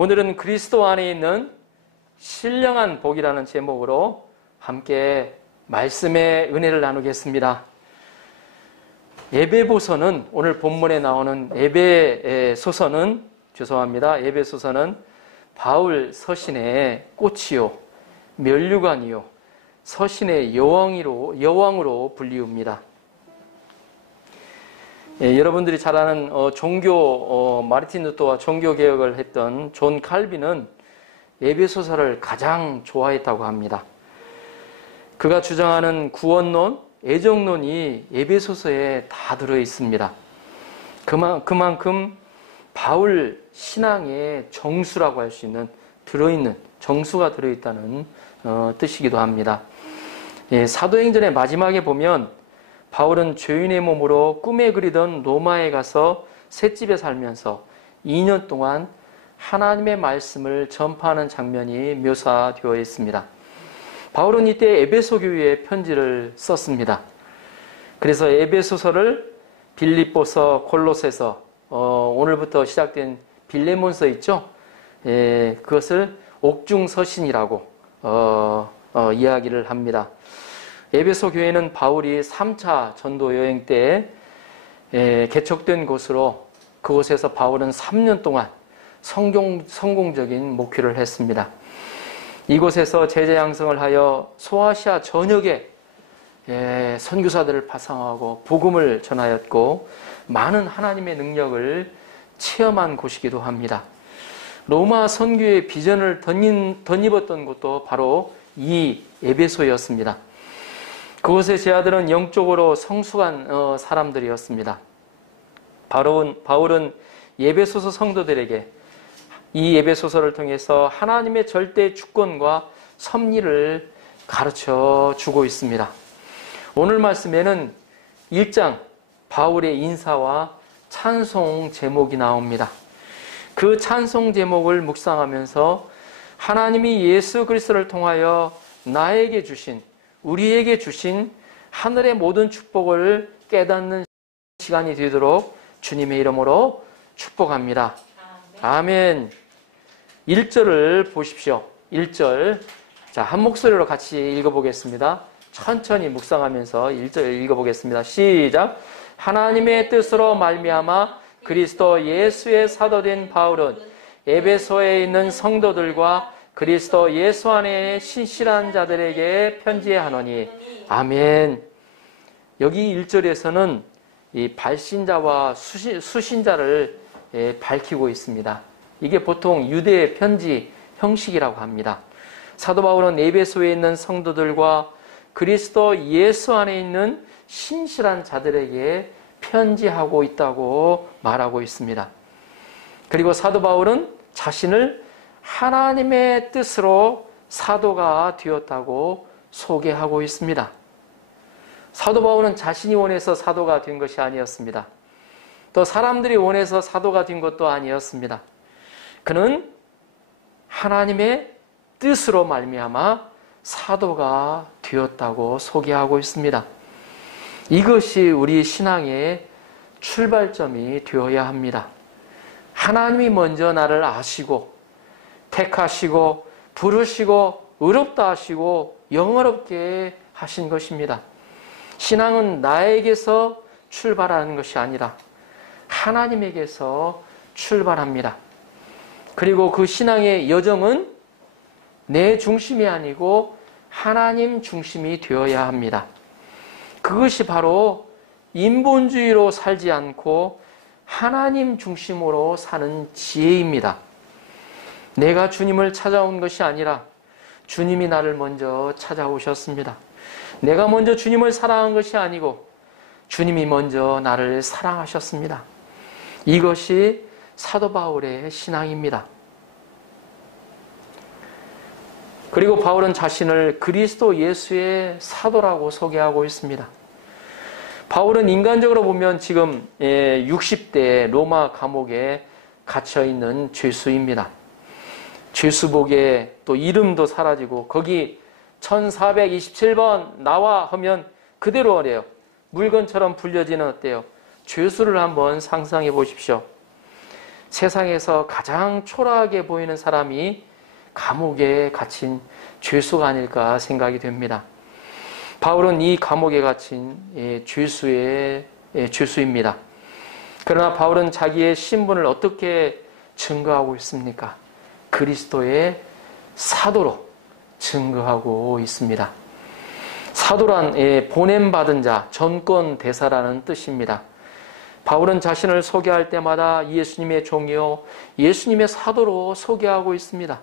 오늘은 그리스도 안에 있는 신령한 복이라는 제목으로 함께 말씀의 은혜를 나누겠습니다. 에베소서는 오늘 본문에 나오는 에베소서는 바울 서신의 꽃이요 면류관이요 서신의 여왕으로 불리웁니다. 여러분들이 잘 아는 마르틴 루터와 종교개혁을 했던 존 칼빈은 에베소서를 가장 좋아했다고 합니다. 그가 주장하는 구원론, 애정론이 에베소서에 다 들어있습니다. 그만큼 바울 신앙의 정수라고 할 수 있는 정수가 들어있다는 뜻이기도 합니다. 사도행전의 마지막에 보면 바울은 죄인의 몸으로 꿈에 그리던 로마에 가서 셋집에 살면서 2년 동안 하나님의 말씀을 전파하는 장면이 묘사되어 있습니다. 바울은 이때 에베소 교회에 편지를 썼습니다. 그래서 에베소서를 빌립보서, 골로새서, 오늘부터 시작된 빌레몬서 있죠? 그것을 옥중서신이라고 이야기를 합니다. 에베소 교회는 바울이 3차 전도 여행 때 개척된 곳으로 그곳에서 바울은 3년 동안 성공적인 목회를 했습니다. 이곳에서 제자 양성을 하여 소아시아 전역에 선교사들을 파송하고 복음을 전하였고 많은 하나님의 능력을 체험한 곳이기도 합니다. 로마 선교의 비전을 덧입었던 곳도 바로 이 에베소였습니다. 그곳의 제자들은 영적으로 성숙한 사람들이었습니다. 바울은 에베소서 성도들에게 이 에베소서를 통해서 하나님의 절대 주권과 섭리를 가르쳐 주고 있습니다. 오늘 말씀에는 1장 바울의 인사와 찬송 제목이 나옵니다. 그 찬송 제목을 묵상하면서 하나님이 예수 그리스도를 통하여 우리에게 주신 하늘의 모든 축복을 깨닫는 시간이 되도록 주님의 이름으로 축복합니다. 아멘. 1절을 보십시오. 1절. 자, 한 목소리로 같이 읽어보겠습니다. 천천히 묵상하면서 1절 읽어보겠습니다. 시작. 하나님의 뜻으로 말미암아 그리스도 예수의 사도된 바울은 에베소에 있는 성도들과 그리스도 예수 안에 신실한 자들에게 편지하노니. 아멘. 여기 1절에서는 이 발신자와 수신자를 밝히고 있습니다. 이게 보통 유대 편지 형식이라고 합니다. 사도 바울은 에베소에 있는 성도들과 그리스도 예수 안에 있는 신실한 자들에게 편지하고 있다고 말하고 있습니다. 그리고 사도 바울은 자신을 하나님의 뜻으로 사도가 되었다고 소개하고 있습니다. 사도 바울은 자신이 원해서 사도가 된 것이 아니었습니다. 또 사람들이 원해서 사도가 된 것도 아니었습니다. 그는 하나님의 뜻으로 말미암아 사도가 되었다고 소개하고 있습니다. 이것이 우리 신앙의 출발점이 되어야 합니다. 하나님이 먼저 나를 아시고 택하시고 부르시고 의롭다 하시고 영원롭게 하신 것입니다. 신앙은 나에게서 출발하는 것이 아니라 하나님에게서 출발합니다. 그리고 그 신앙의 여정은 내 중심이 아니고 하나님 중심이 되어야 합니다. 그것이 바로 인본주의로 살지 않고 하나님 중심으로 사는 지혜입니다. 내가 주님을 찾아온 것이 아니라 주님이 나를 먼저 찾아오셨습니다. 내가 먼저 주님을 사랑한 것이 아니고 주님이 먼저 나를 사랑하셨습니다. 이것이 사도 바울의 신앙입니다. 그리고 바울은 자신을 그리스도 예수의 사도라고 소개하고 있습니다. 바울은 인간적으로 보면 지금 60대 로마 감옥에 갇혀있는 죄수입니다. 죄수복에 또 이름도 사라지고 거기 1427번 나와 하면 그대로 하래요. 물건처럼 불려지는 어때요? 죄수를 한번 상상해 보십시오. 세상에서 가장 초라하게 보이는 사람이 감옥에 갇힌 죄수가 아닐까 생각이 됩니다. 바울은 이 감옥에 갇힌 죄수의 죄수입니다. 그러나 바울은 자기의 신분을 어떻게 증거하고 있습니까? 그리스도의 사도로 증거하고 있습니다. 사도란 보냄받은 자, 전권 대사라는 뜻입니다. 바울은 자신을 소개할 때마다 예수님의 종이요, 예수님의 사도로 소개하고 있습니다.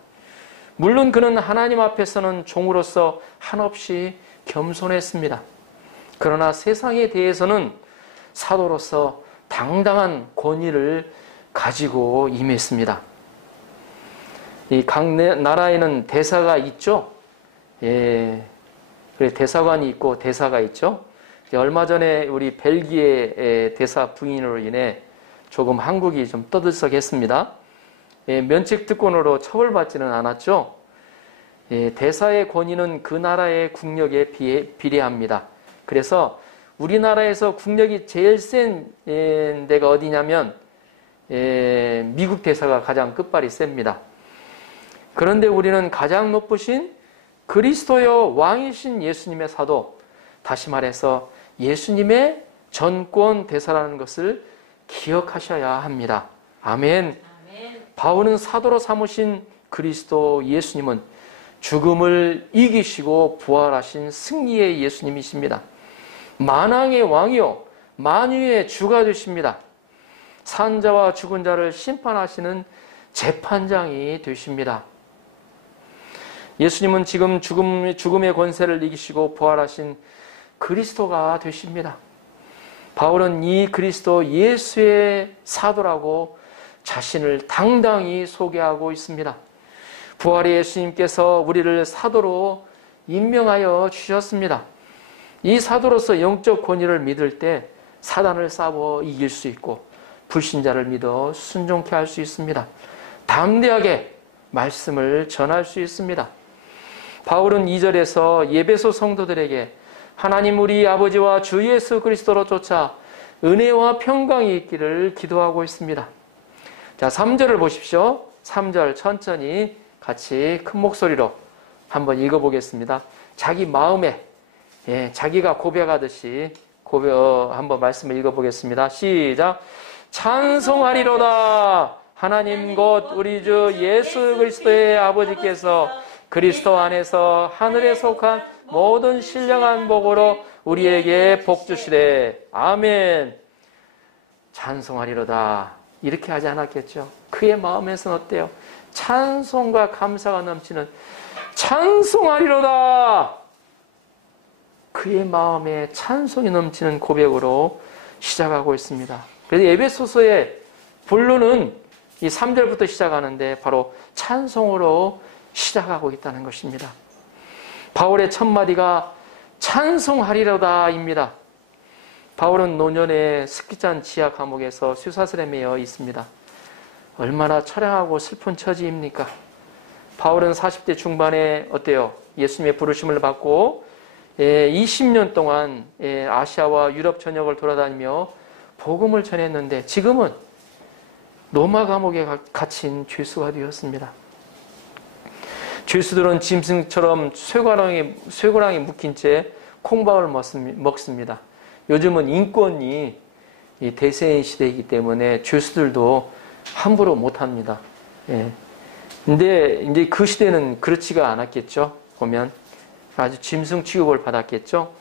물론 그는 하나님 앞에서는 종으로서 한없이 겸손했습니다. 그러나 세상에 대해서는 사도로서 당당한 권위를 가지고 임했습니다. 각 나라에는 대사가 있죠. 대사관이 있고 대사가 있죠. 얼마 전에 우리 벨기에 대사 부인으로 인해 조금 한국이 좀 떠들썩했습니다. 면책특권으로 처벌받지는 않았죠. 대사의 권위는 그 나라의 국력에 비례합니다. 그래서 우리나라에서 국력이 제일 센 데가 어디냐면 미국 대사가 가장 끝발이 셉니다. 그런데 우리는 가장 높으신 그리스도여 왕이신 예수님의 사도, 다시 말해서 예수님의 전권 대사라는 것을 기억하셔야 합니다. 아멘. 바울은 사도로 삼으신 그리스도 예수님은 죽음을 이기시고 부활하신 승리의 예수님이십니다. 만왕의 왕이요 만유의 주가 되십니다. 산 자와 죽은 자를 심판하시는 재판장이 되십니다. 예수님은 지금 죽음의 권세를 이기시고 부활하신 그리스도가 되십니다. 바울은 이 그리스도 예수의 사도라고 자신을 당당히 소개하고 있습니다. 부활의 예수님께서 우리를 사도로 임명하여 주셨습니다. 이 사도로서 영적 권위를 믿을 때 사단을 싸워 이길 수 있고 불신자를 믿어 순종케 할 수 있습니다. 담대하게 말씀을 전할 수 있습니다. 바울은 2절에서 예배소 성도들에게 하나님 우리 아버지와 주 예수 그리스도로 쫓아 은혜와 평강이 있기를 기도하고 있습니다. 자, 3절을 보십시오. 3절 천천히 같이 큰 목소리로 한번 읽어보겠습니다. 자기 마음에 자기가 고백하듯이 한번 말씀을 읽어보겠습니다. 시작. 찬송하리로다 하나님 곧 우리 주 예수 그리스도의 아버지께서 그리스도 안에서 하늘에 속한 모든 신령한 복으로 우리에게 복 주시되 아멘. 찬송하리로다 이렇게 하지 않았겠죠? 그의 마음에서는 어때요? 찬송과 감사가 넘치는 찬송하리로다. 그의 마음에 찬송이 넘치는 고백으로 시작하고 있습니다. 그래서 에베소서의 본론은 이 3절부터 시작하는데 바로 찬송으로 시작하고 있다는 것입니다. 바울의 첫 마디가 찬송하리로다입니다. 바울은 노년의 스키잔 지하 감옥에서 쇠사슬에 매여 있습니다. 얼마나 처량하고 슬픈 처지입니까? 바울은 40대 중반에 어때요? 예수님의 부르심을 받고 20년 동안 아시아와 유럽 전역을 돌아다니며 복음을 전했는데 지금은 로마 감옥에 갇힌 죄수가 되었습니다. 죄수들은 짐승처럼 쇠고랑에 묶인 채 콩밥을 먹습니다. 요즘은 인권이 대세인 시대이기 때문에 죄수들도 함부로 못합니다. 근데 이제 그 시대는 그렇지가 않았겠죠. 보면 아주 짐승 취급을 받았겠죠.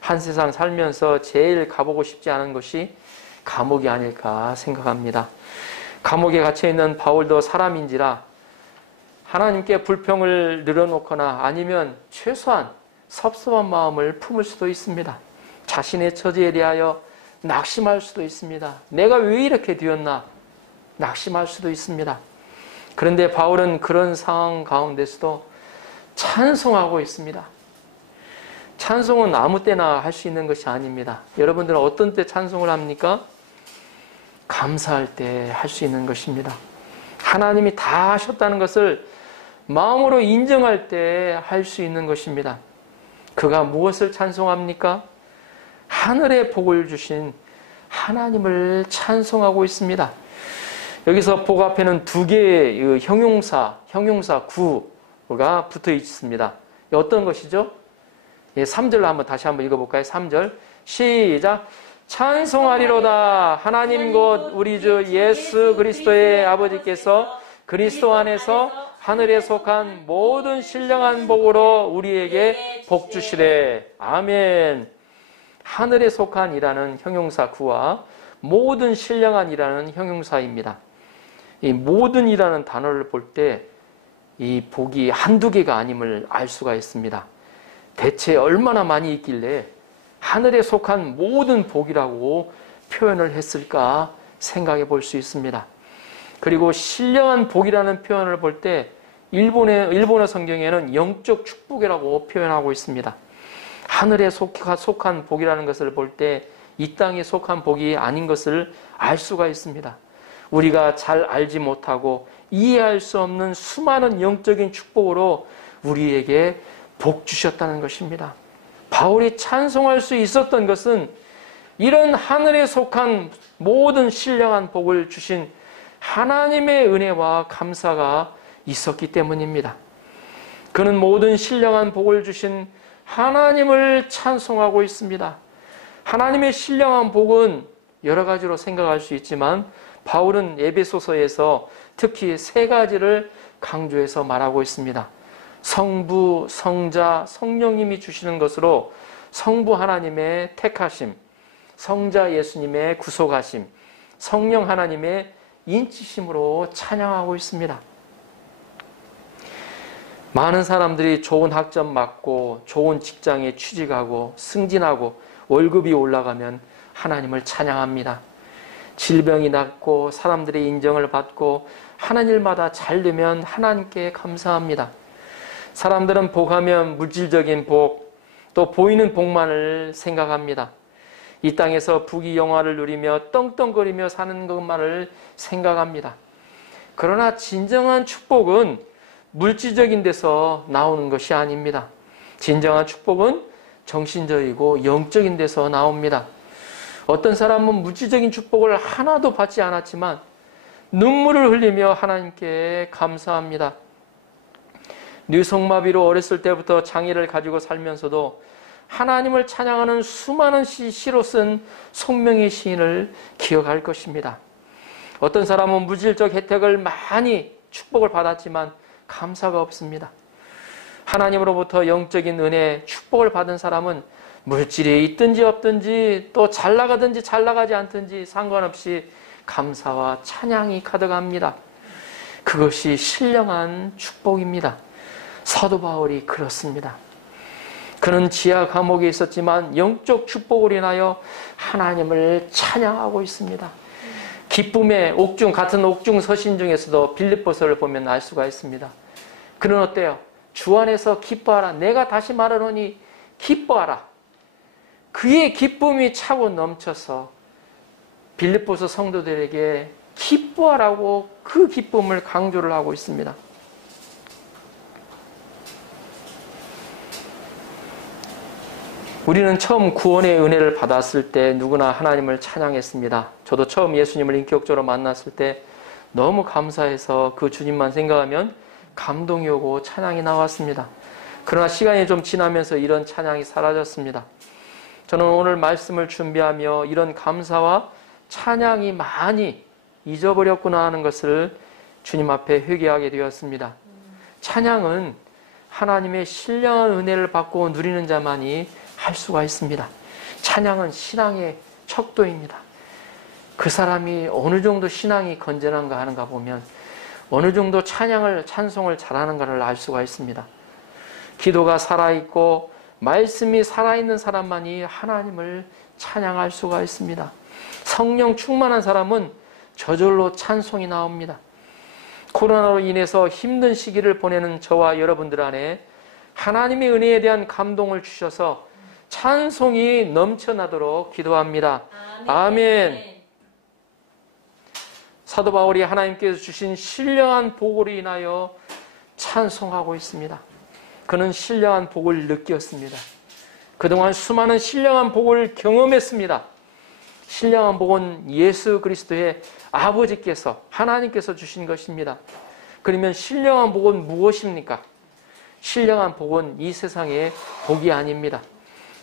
한 세상 살면서 제일 가보고 싶지 않은 것이 감옥이 아닐까 생각합니다. 감옥에 갇혀있는 바울도 사람인지라 하나님께 불평을 늘어놓거나 아니면 최소한 섭섭한 마음을 품을 수도 있습니다. 자신의 처지에 대하여 낙심할 수도 있습니다. 내가 왜 이렇게 되었나 낙심할 수도 있습니다. 그런데 바울은 그런 상황 가운데서도 찬송하고 있습니다. 찬송은 아무 때나 할 수 있는 것이 아닙니다. 여러분들은 어떤 때 찬송을 합니까? 감사할 때 할 수 있는 것입니다. 하나님이 다 하셨다는 것을 마음으로 인정할 때 할 수 있는 것입니다. 그가 무엇을 찬송합니까? 하늘의 복을 주신 하나님을 찬송하고 있습니다. 여기서 복 앞에는 두 개의 형용사 구가 붙어 있습니다. 어떤 것이죠? 3절 한번 다시 한번 읽어볼까요? 3절 시작. 찬송하리로다 하나님 곧 우리 주 예수 그리스도의 아버지께서 그리스도 안에서 하늘에 속한 모든 신령한 복으로 우리에게 복 주시래. 아멘. 하늘에 속한이라는 형용사 구와 모든 신령한이라는 형용사입니다. 이 모든이라는 단어를 볼 때 이 복이 한두 개가 아님을 알 수가 있습니다. 대체 얼마나 많이 있길래 하늘에 속한 모든 복이라고 표현을 했을까 생각해 볼 수 있습니다. 그리고 신령한 복이라는 표현을 볼 때 일본어 성경에는 영적 축복이라고 표현하고 있습니다. 하늘에 속한 복이라는 것을 볼 때 이 땅에 속한 복이 아닌 것을 알 수가 있습니다. 우리가 잘 알지 못하고 이해할 수 없는 수많은 영적인 축복으로 우리에게 복 주셨다는 것입니다. 바울이 찬송할 수 있었던 것은 이런 하늘에 속한 모든 신령한 복을 주신 하나님의 은혜와 감사가 있었기 때문입니다. 그는 모든 신령한 복을 주신 하나님을 찬송하고 있습니다. 하나님의 신령한 복은 여러 가지로 생각할 수 있지만 바울은 에베소서에서 특히 세 가지를 강조해서 말하고 있습니다. 성부, 성자, 성령님이 주시는 것으로 성부 하나님의 택하심, 성자 예수님의 구속하심, 성령 하나님의 인치심으로 찬양하고 있습니다. 많은 사람들이 좋은 학점 받고 좋은 직장에 취직하고 승진하고 월급이 올라가면 하나님을 찬양합니다. 질병이 낫고 사람들의 인정을 받고 하는 일마다 잘 되면 하나님께 감사합니다. 사람들은 복하면 물질적인 복, 또 보이는 복만을 생각합니다. 이 땅에서 부귀영화를 누리며 떵떵거리며 사는 것만을 생각합니다. 그러나 진정한 축복은 물질적인 데서 나오는 것이 아닙니다. 진정한 축복은 정신적이고 영적인 데서 나옵니다. 어떤 사람은 물질적인 축복을 하나도 받지 않았지만 눈물을 흘리며 하나님께 감사합니다. 뇌성마비로 어렸을 때부터 장애를 가지고 살면서도 하나님을 찬양하는 수많은 시로 쓴 송명의 시인을 기억할 것입니다. 어떤 사람은 물질적 혜택을 많이 축복을 받았지만 감사가 없습니다. 하나님으로부터 영적인 은혜, 축복을 받은 사람은 물질이 있든지 없든지 또 잘 나가든지 잘 나가지 않든지 상관없이 감사와 찬양이 가득합니다. 그것이 신령한 축복입니다. 사도 바울이 그렇습니다. 그는 지하 감옥에 있었지만 영적 축복을 인하여 하나님을 찬양하고 있습니다. 기쁨의 옥중, 같은 옥중 서신 중에서도 빌립보서를 보면 알 수가 있습니다. 그는 어때요? 주 안에서 기뻐하라. 내가 다시 말하노니 기뻐하라. 그의 기쁨이 차고 넘쳐서 빌립보서 성도들에게 기뻐하라고 그 기쁨을 강조를 하고 있습니다. 우리는 처음 구원의 은혜를 받았을 때 누구나 하나님을 찬양했습니다. 저도 처음 예수님을 인격적으로 만났을 때 너무 감사해서 그 주님만 생각하면 감동이 오고 찬양이 나왔습니다. 그러나 시간이 좀 지나면서 이런 찬양이 사라졌습니다. 저는 오늘 말씀을 준비하며 이런 감사와 찬양이 많이 잊어버렸구나 하는 것을 주님 앞에 회개하게 되었습니다. 찬양은 하나님의 신령한 은혜를 받고 누리는 자만이 할 수가 있습니다. 찬양은 신앙의 척도입니다. 그 사람이 어느 정도 신앙이 건전한가 하는가 보면 어느 정도 찬송을 잘하는가를 알 수가 있습니다. 기도가 살아있고 말씀이 살아있는 사람만이 하나님을 찬양할 수가 있습니다. 성령 충만한 사람은 저절로 찬송이 나옵니다. 코로나로 인해서 힘든 시기를 보내는 저와 여러분들 안에 하나님의 은혜에 대한 감동을 주셔서 찬송이 넘쳐나도록 기도합니다. 아멘. 사도 바울이 하나님께서 주신 신령한 복으로 인하여 찬송하고 있습니다. 그는 신령한 복을 느꼈습니다. 그동안 수많은 신령한 복을 경험했습니다. 신령한 복은 예수 그리스도의 아버지께서, 하나님께서 주신 것입니다. 그러면 신령한 복은 무엇입니까? 신령한 복은 이 세상의 복이 아닙니다.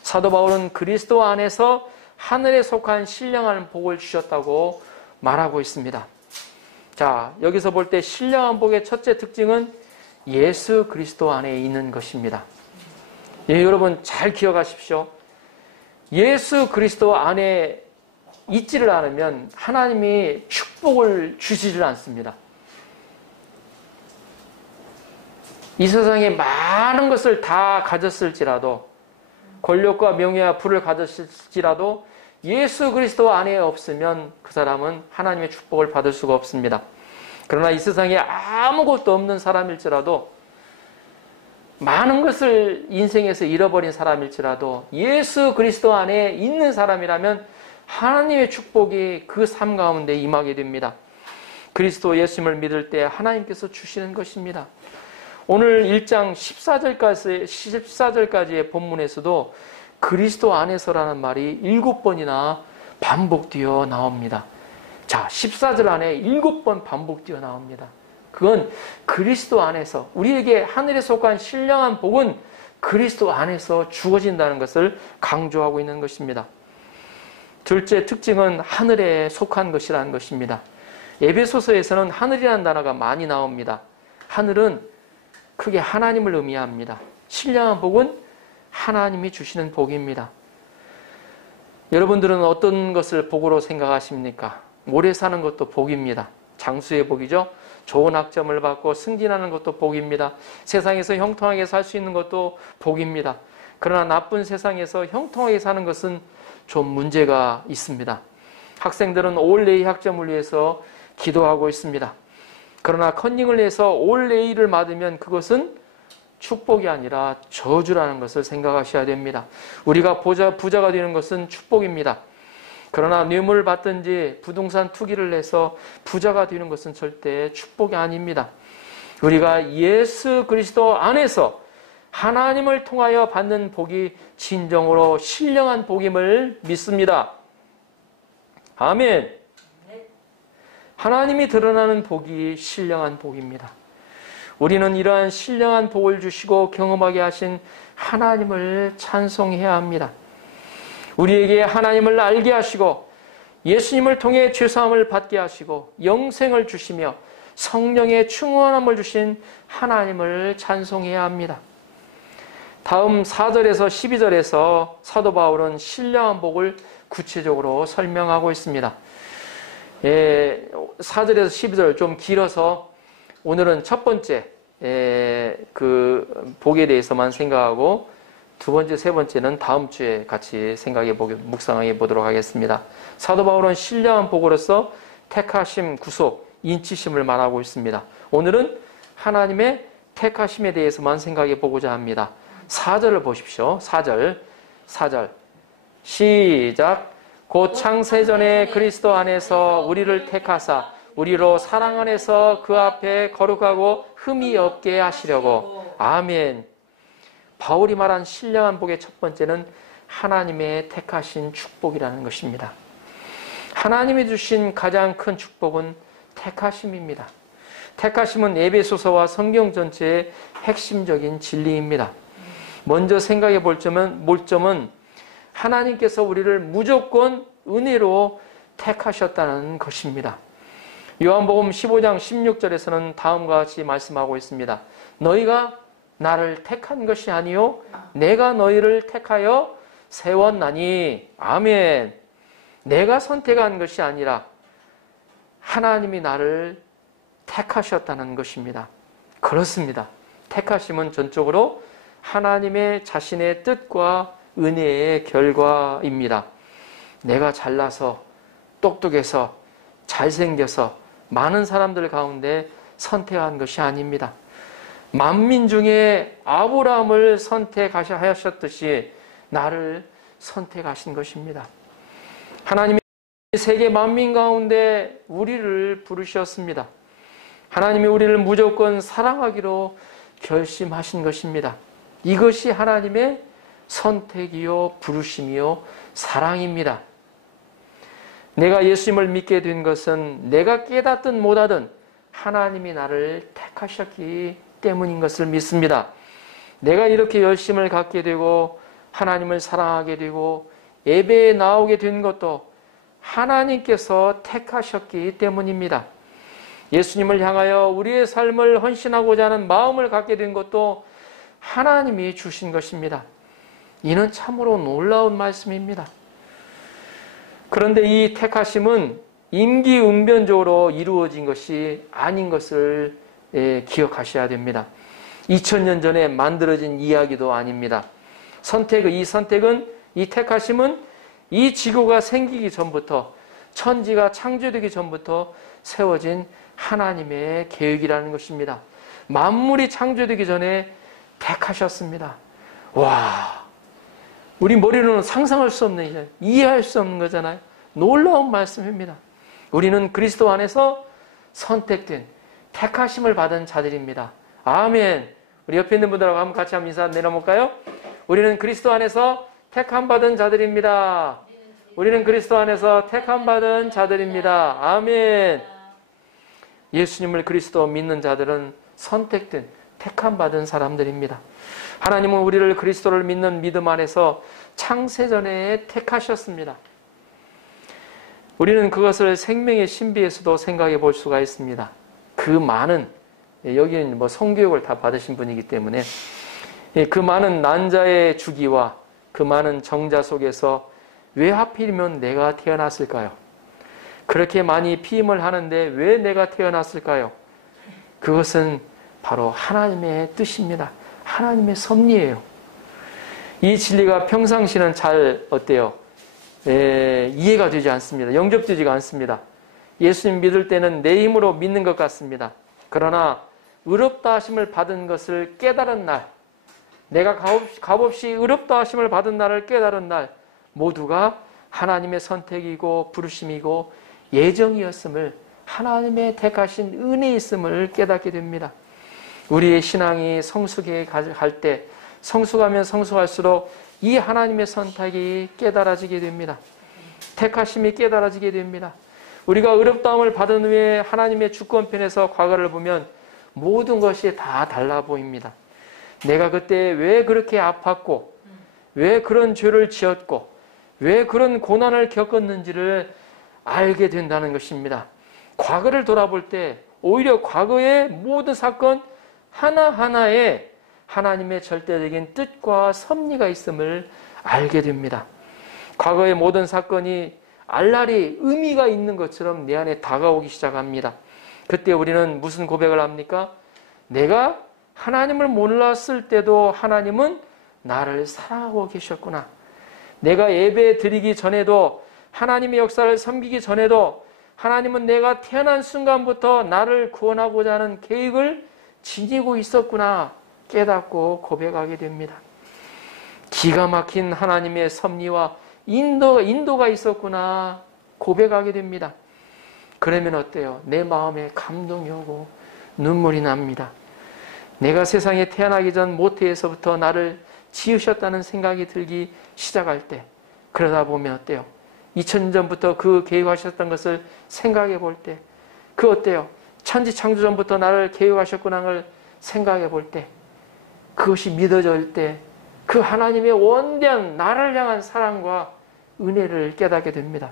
사도 바울은 그리스도 안에서 하늘에 속한 신령한 복을 주셨다고 말하고 있습니다. 자, 여기서 볼 때 신령한 복의 첫째 특징은 예수 그리스도 안에 있는 것입니다. 예, 여러분 잘 기억하십시오. 예수 그리스도 안에 있지를 않으면 하나님이 축복을 주지를 않습니다. 이 세상에 많은 것을 다 가졌을지라도, 권력과 명예와 부를 가졌을지라도 예수 그리스도 안에 없으면 그 사람은 하나님의 축복을 받을 수가 없습니다. 그러나 이 세상에 아무것도 없는 사람일지라도, 많은 것을 인생에서 잃어버린 사람일지라도 예수 그리스도 안에 있는 사람이라면 하나님의 축복이 그 삶 가운데 임하게 됩니다. 그리스도 예수님을 믿을 때 하나님께서 주시는 것입니다. 오늘 1장 14절까지의 본문에서도 그리스도 안에서라는 말이 7번이나 반복되어 나옵니다. 자, 14절 안에 7번 반복되어 나옵니다. 그건 그리스도 안에서, 우리에게 하늘에 속한 신령한 복은 그리스도 안에서 주어진다는 것을 강조하고 있는 것입니다. 둘째 특징은 하늘에 속한 것이라는 것입니다. 에베소서에서는 하늘이라는 단어가 많이 나옵니다. 하늘은 크게 하나님을 의미합니다. 신령한 복은 하나님이 주시는 복입니다. 여러분들은 어떤 것을 복으로 생각하십니까? 오래 사는 것도 복입니다. 장수의 복이죠. 좋은 학점을 받고 승진하는 것도 복입니다. 세상에서 형통하게 살 수 있는 것도 복입니다. 그러나 나쁜 세상에서 형통하게 사는 것은 좀 문제가 있습니다. 학생들은 올레이 학점을 위해서 기도하고 있습니다. 그러나 컨닝을 해서 올레이를 맞으면 그것은 축복이 아니라 저주라는 것을 생각하셔야 됩니다. 우리가 부자가 되는 것은 축복입니다. 그러나 뇌물을 받든지 부동산 투기를 해서 부자가 되는 것은 절대 축복이 아닙니다. 우리가 예수 그리스도 안에서 하나님을 통하여 받는 복이 진정으로 신령한 복임을 믿습니다. 아멘. 하나님이 드러나는 복이 신령한 복입니다. 우리는 이러한 신령한 복을 주시고 경험하게 하신 하나님을 찬송해야 합니다. 우리에게 하나님을 알게 하시고 예수님을 통해 죄사함을 받게 하시고 영생을 주시며 성령의 충만함을 주신 하나님을 찬송해야 합니다. 다음 4절에서 12절에서 사도 바울은 신령한 복을 구체적으로 설명하고 있습니다. 4절에서 12절 좀 길어서 오늘은 첫 번째 그 복에 대해서만 생각하고 두 번째, 세 번째는 다음 주에 같이 묵상해 보도록 하겠습니다. 사도 바울은 신령한 복으로서 택하심, 구속, 인치심을 말하고 있습니다. 오늘은 하나님의 택하심에 대해서만 생각해 보고자 합니다. 4절을 보십시오. 4절 시작. 곧 창세전에 그리스도 안에서 우리를 택하사 우리로 사랑 안에서 그 앞에 거룩하고 흠이 없게 하시려고. 아멘. 바울이 말한 신령한 복의 첫 번째는 하나님의 택하신 축복이라는 것입니다. 하나님이 주신 가장 큰 축복은 택하심입니다. 택하심은 에베소서와 성경 전체의 핵심적인 진리입니다. 먼저 생각해 볼 점은 하나님께서 우리를 무조건 은혜로 택하셨다는 것입니다. 요한복음 15장 16절에서는 다음과 같이 말씀하고 있습니다. 너희가 나를 택한 것이 아니요 내가 너희를 택하여 세웠나니. 아멘. 내가 선택한 것이 아니라 하나님이 나를 택하셨다는 것입니다. 그렇습니다. 택하심은 전적으로 하나님의 자신의 뜻과 은혜의 결과입니다. 내가 잘나서 똑똑해서 잘생겨서 많은 사람들 가운데 선택한 것이 아닙니다. 만민 중에 아브라함을 선택하셨듯이 나를 선택하신 것입니다. 하나님이 세계 만민 가운데 우리를 부르셨습니다. 하나님이 우리를 무조건 사랑하기로 결심하신 것입니다. 이것이 하나님의 선택이요 부르심이요 사랑입니다. 내가 예수님을 믿게 된 것은 내가 깨닫든 못하든 하나님이 나를 택하셨기 때문인 것을 믿습니다. 내가 이렇게 열심을 갖게 되고 하나님을 사랑하게 되고 예배에 나오게 된 것도 하나님께서 택하셨기 때문입니다. 예수님을 향하여 우리의 삶을 헌신하고자 하는 마음을 갖게 된 것도 하나님이 주신 것입니다. 이는 참으로 놀라운 말씀입니다. 그런데 이 택하심은 임기응변적으로 이루어진 것이 아닌 것을 기억하셔야 됩니다. 2000년 전에 만들어진 이야기도 아닙니다. 이 택하심은 이 지구가 생기기 전부터, 천지가 창조되기 전부터 세워진 하나님의 계획이라는 것입니다. 만물이 창조되기 전에 택하셨습니다. 와, 우리 머리로는 상상할 수 없는, 이해할 수 없는 거잖아요. 놀라운 말씀입니다. 우리는 그리스도 안에서 선택된, 택하심을 받은 자들입니다. 아멘. 우리 옆에 있는 분들하고 한번 같이 한번 인사 내려볼까요? 우리는 그리스도 안에서 택함 받은 자들입니다. 우리는 그리스도 안에서 택함 받은 자들입니다. 아멘. 예수님을 그리스도 믿는 자들은 선택된, 택함 받은 사람들입니다. 하나님은 우리를 그리스도를 믿는 믿음 안에서 창세전에 택하셨습니다. 우리는 그것을 생명의 신비에서도 생각해 볼 수가 있습니다. 그 많은, 여기는 성교육을 다 받으신 분이기 때문에 그 많은 난자의 주기와 그 많은 정자 속에서 왜 하필이면 내가 태어났을까요? 그렇게 많이 피임을 하는데 왜 내가 태어났을까요? 그것은 바로 하나님의 뜻입니다. 하나님의 섭리예요. 이 진리가 평상시는 잘 어때요? 이해가 되지 않습니다. 영접되지가 않습니다. 예수님 믿을 때는 내 힘으로 믿는 것 같습니다. 그러나 의롭다 하심을 받은 것을 깨달은 날, 내가 값없이 의롭다 하심을 받은 날을 깨달은 날, 모두가 하나님의 선택이고 부르심이고 예정이었음을, 하나님의 택하신 은혜있음을 깨닫게 됩니다. 우리의 신앙이 성숙해 갈 때, 성숙하면 성숙할수록 이 하나님의 선택이 깨달아지게 됩니다. 택하심이 깨달아지게 됩니다. 우리가 의롭다함을 받은 후에 하나님의 주권편에서 과거를 보면 모든 것이 다 달라 보입니다. 내가 그때 왜 그렇게 아팠고, 왜 그런 죄를 지었고, 왜 그런 고난을 겪었는지를 알게 된다는 것입니다. 과거를 돌아볼 때 오히려 과거의 모든 사건 하나하나에 하나님의 절대적인 뜻과 섭리가 있음을 알게 됩니다. 과거의 모든 사건이 알랄이 의미가 있는 것처럼 내 안에 다가오기 시작합니다. 그때 우리는 무슨 고백을 합니까? 내가 하나님을 몰랐을 때도 하나님은 나를 사랑하고 계셨구나. 내가 예배 드리기 전에도, 하나님의 역사를 섬기기 전에도 하나님은 내가 태어난 순간부터 나를 구원하고자 하는 계획을 지니고 있었구나 깨닫고 고백하게 됩니다. 기가 막힌 하나님의 섭리와 인도가 있었구나 고백하게 됩니다. 그러면 어때요? 내 마음에 감동이 오고 눈물이 납니다. 내가 세상에 태어나기 전 모태에서부터 나를 지으셨다는 생각이 들기 시작할 때, 그러다 보면 어때요? 2000년 전부터 그 계획하셨던 것을 생각해 볼 때, 그 어때요? 천지 창조 전부터 나를 계획하셨구나를 생각해 볼 때, 그것이 믿어질 때, 그 하나님의 원대한 나를 향한 사랑과 은혜를 깨닫게 됩니다.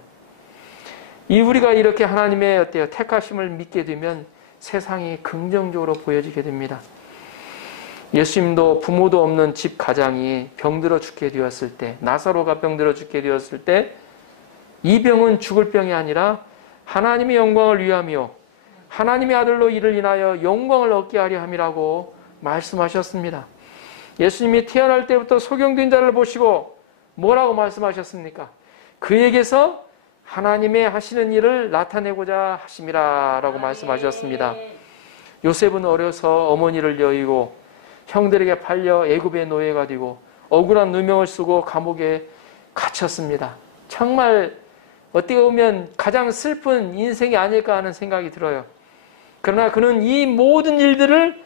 우리가 이렇게 하나님의 어때요? 택하심을 믿게 되면 세상이 긍정적으로 보여지게 됩니다. 예수님도 부모도 없는 집 가장이 병들어 죽게 되었을 때, 나사로가 병들어 죽게 되었을 때, 이 병은 죽을 병이 아니라 하나님의 영광을 위하며 하나님의 아들로 이를 인하여 영광을 얻게 하려 함이라고 말씀하셨습니다. 예수님이 태어날 때부터 소경된 자를 보시고 뭐라고 말씀하셨습니까? 그에게서 하나님의 하시는 일을 나타내고자 하심이라 라고 말씀하셨습니다. 요셉은 어려서 어머니를 여의고 형들에게 팔려 애굽의 노예가 되고 억울한 누명을 쓰고 감옥에 갇혔습니다. 정말 어떻게 보면 가장 슬픈 인생이 아닐까 하는 생각이 들어요. 그러나 그는 이 모든 일들을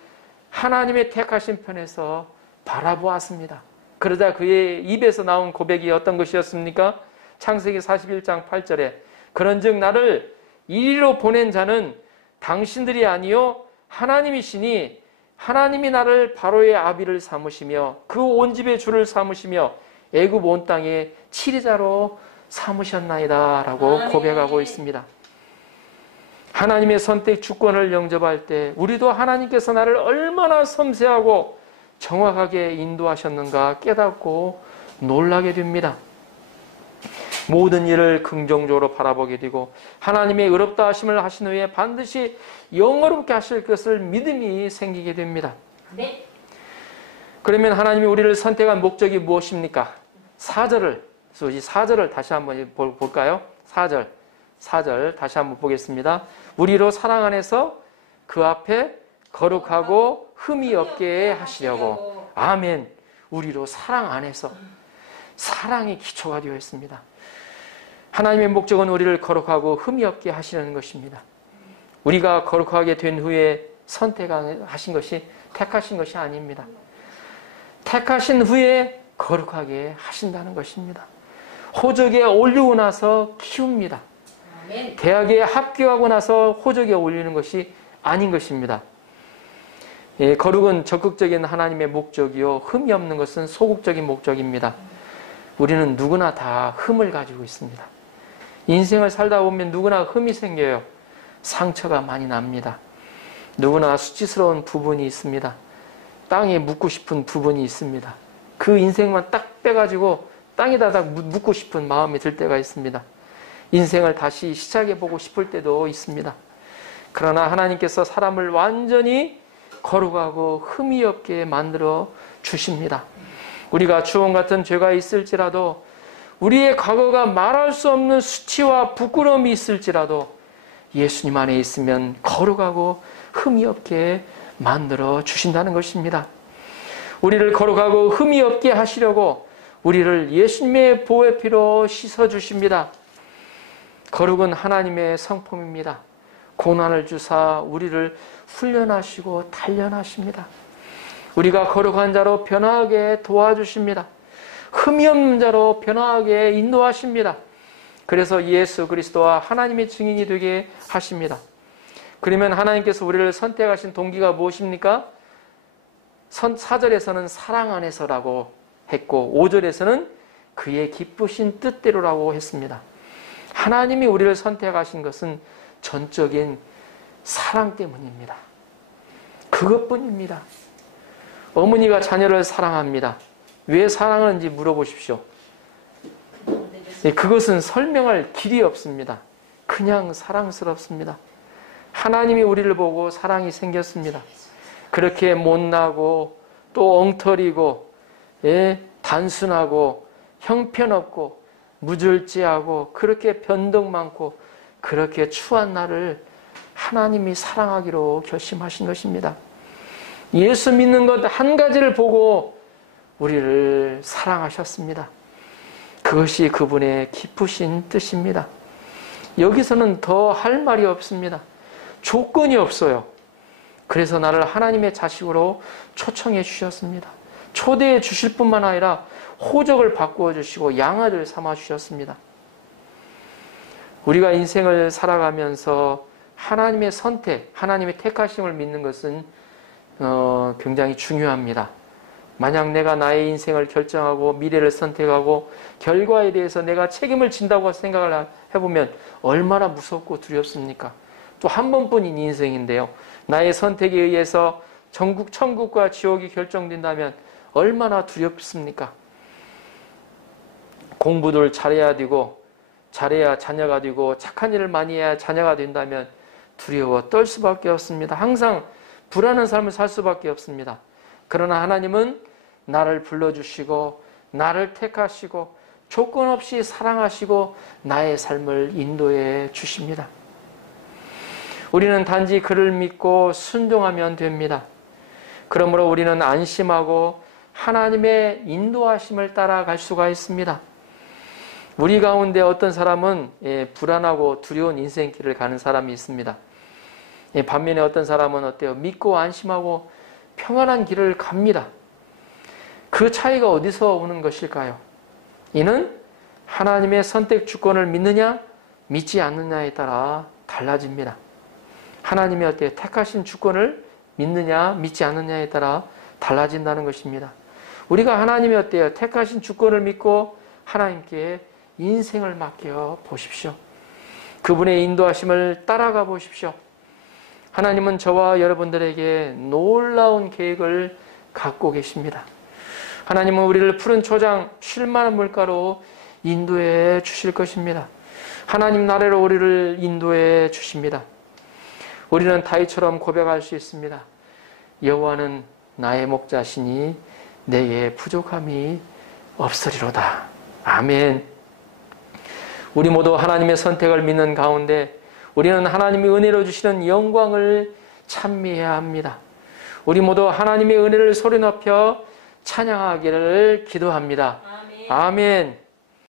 하나님의 택하신 편에서 바라보았습니다. 그러자 그의 입에서 나온 고백이 어떤 것이었습니까? 창세기 41장 8절에 그런즉 나를 이리로 보낸 자는 당신들이 아니요 하나님이시니 하나님이 나를 바로의 아비를 삼으시며 그 온 집의 주를 삼으시며 애굽 온 땅의 치리자로 삼으셨나이다 라고 고백하고 있습니다. 하나님의 선택 주권을 영접할 때 우리도 하나님께서 나를 얼마나 섬세하고 정확하게 인도하셨는가 깨닫고 놀라게 됩니다. 모든 일을 긍정적으로 바라보게 되고 하나님의 의롭다 하심을 하신 후에 반드시 영어롭게 하실 것을 믿음이 생기게 됩니다. 네. 그러면 하나님이 우리를 선택한 목적이 무엇입니까? 4절을 다시 한번 볼까요? 4절 다시 한번 보겠습니다. 우리로 사랑 안에서 그 앞에 거룩하고 흠이 없게 하시려고. 아멘. 우리로 사랑 안에서 사랑이 기초가 되어 있습니다. 하나님의 목적은 우리를 거룩하고 흠이 없게 하시려는 것입니다. 우리가 거룩하게 된 후에 선택하신 것이 택하신 것이 아닙니다. 택하신 후에 거룩하게 하신다는 것입니다. 호적에 올리고 나서 키웁니다. 대학에 합격하고 나서 호적에 올리는 것이 아닌 것입니다. 거룩은 적극적인 하나님의 목적이요 흠이 없는 것은 소극적인 목적입니다. 우리는 누구나 다 흠을 가지고 있습니다. 인생을 살다 보면 누구나 흠이 생겨요. 상처가 많이 납니다. 누구나 수치스러운 부분이 있습니다. 땅에 묻고 싶은 부분이 있습니다. 그 인생만 딱 빼가지고 땅에다 묻고 싶은 마음이 들 때가 있습니다. 인생을 다시 시작해보고 싶을 때도 있습니다. 그러나 하나님께서 사람을 완전히 거룩하고 흠이 없게 만들어 주십니다. 우리가 주홍 같은 죄가 있을지라도 우리의 과거가 말할 수 없는 수치와 부끄러움이 있을지라도 예수님 안에 있으면 거룩하고 흠이 없게 만들어 주신다는 것입니다. 우리를 거룩하고 흠이 없게 하시려고 우리를 예수님의 보혈 피로 씻어 주십니다. 거룩은 하나님의 성품입니다. 고난을 주사 우리를 훈련하시고 단련하십니다. 우리가 거룩한 자로 변화하게 도와주십니다. 흠이 없는 자로 변화하게 인도하십니다. 그래서 예수 그리스도와 하나님의 증인이 되게 하십니다. 그러면 하나님께서 우리를 선택하신 동기가 무엇입니까? 4절에서는 사랑 안에서라고 했고 5절에서는 그의 기쁘신 뜻대로라고 했습니다. 하나님이 우리를 선택하신 것은 전적인 사랑 때문입니다. 그것뿐입니다. 어머니가 자녀를 사랑합니다. 왜 사랑하는지 물어보십시오. 그것은 설명할 길이 없습니다. 그냥 사랑스럽습니다. 하나님이 우리를 보고 사랑이 생겼습니다. 그렇게 못나고 또 엉터리고 단순하고 형편없고 무절제하고 그렇게 변덕 많고 그렇게 추한 나를 하나님이 사랑하기로 결심하신 것입니다. 예수 믿는 것 한 가지를 보고 우리를 사랑하셨습니다. 그것이 그분의 기쁘신 뜻입니다. 여기서는 더 할 말이 없습니다. 조건이 없어요. 그래서 나를 하나님의 자식으로 초청해 주셨습니다. 초대해 주실 뿐만 아니라 호적을 바꾸어 주시고 양아들 삼아 주셨습니다. 우리가 인생을 살아가면서 하나님의 선택, 하나님의 택하심을 믿는 것은 굉장히 중요합니다. 만약 내가 나의 인생을 결정하고 미래를 선택하고 결과에 대해서 내가 책임을 진다고 생각을 해보면 얼마나 무섭고 두렵습니까? 또 한 번뿐인 인생인데요. 나의 선택에 의해서 천국과 지옥이 결정된다면 얼마나 두렵습니까? 공부를 잘해야 되고 잘해야 자녀가 되고 착한 일을 많이 해야 자녀가 된다면 두려워 떨 수밖에 없습니다. 항상 불안한 삶을 살 수밖에 없습니다. 그러나 하나님은 나를 불러주시고 나를 택하시고 조건 없이 사랑하시고 나의 삶을 인도해 주십니다. 우리는 단지 그를 믿고 순종하면 됩니다. 그러므로 우리는 안심하고 하나님의 인도하심을 따라갈 수가 있습니다. 우리 가운데 어떤 사람은 불안하고 두려운 인생길을 가는 사람이 있습니다. 반면에 어떤 사람은 어때요? 믿고 안심하고 평안한 길을 갑니다. 그 차이가 어디서 오는 것일까요? 이는 하나님의 선택 주권을 믿느냐 믿지 않느냐에 따라 달라집니다. 하나님이 어때요? 택하신 주권을 믿느냐 믿지 않느냐에 따라 달라진다는 것입니다. 우리가 하나님이 어때요? 택하신 주권을 믿고 하나님께 인생을 맡겨 보십시오. 그분의 인도하심을 따라가 보십시오. 하나님은 저와 여러분들에게 놀라운 계획을 갖고 계십니다. 하나님은 우리를 푸른 초장 쉴만한 물가로 인도해 주실 것입니다. 하나님 나라로 우리를 인도해 주십니다. 우리는 다윗처럼 고백할 수 있습니다. 여호와는 나의 목자시니 내게 부족함이 없으리로다. 아멘. 우리 모두 하나님의 선택을 믿는 가운데 우리는 하나님의 은혜로 주시는 영광을 찬미해야 합니다. 우리 모두 하나님의 은혜를 소리 높여 찬양하기를 기도합니다. 아멘. 아멘.